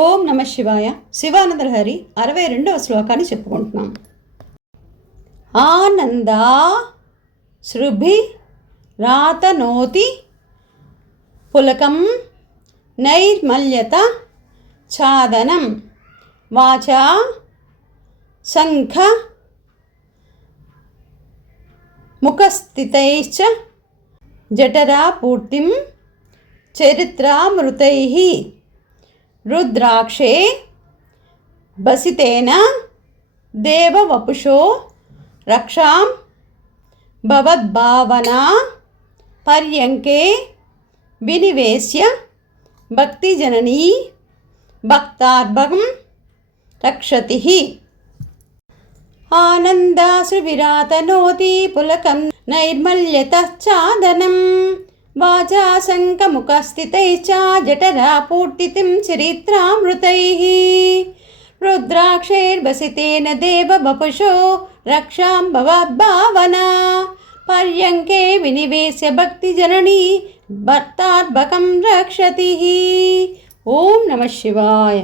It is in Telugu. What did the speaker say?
ఓం నమ శివాయ. శివానందలహరి 62వ శ్లోకాన్ని చెప్పుకుంటున్నాం. ఆనందా శృభి రాతనోతి పులకం నైర్మల్యత ఛాదనం వాచా శంఖ ముఖస్థితైశ్చ జఠరా పూర్తిం చరిత్రామృతైః రుద్రాక్షే బసితేన దేవవపుషో రక్షాం భవద్భావనా పర్యంకే వినివేశ్య భక్తిజననీ భక్తార్భకం రక్షతి. ఆనందాశ్రువిరాతనోతి పులకం నైర్మల్యతః ఛాదనం వాచా శంఖముఖస్థితైశ్చ జఠరా పూర్తిం చరిత్రామృతైః రుద్రాక్షైర్వసితేన దేవవపుషో రక్షాం భవద్భావనా పర్యంకే వినివేశ్య భక్తిజననీ భక్తార్భకం రక్షతి. ఓం నమ శివాయ.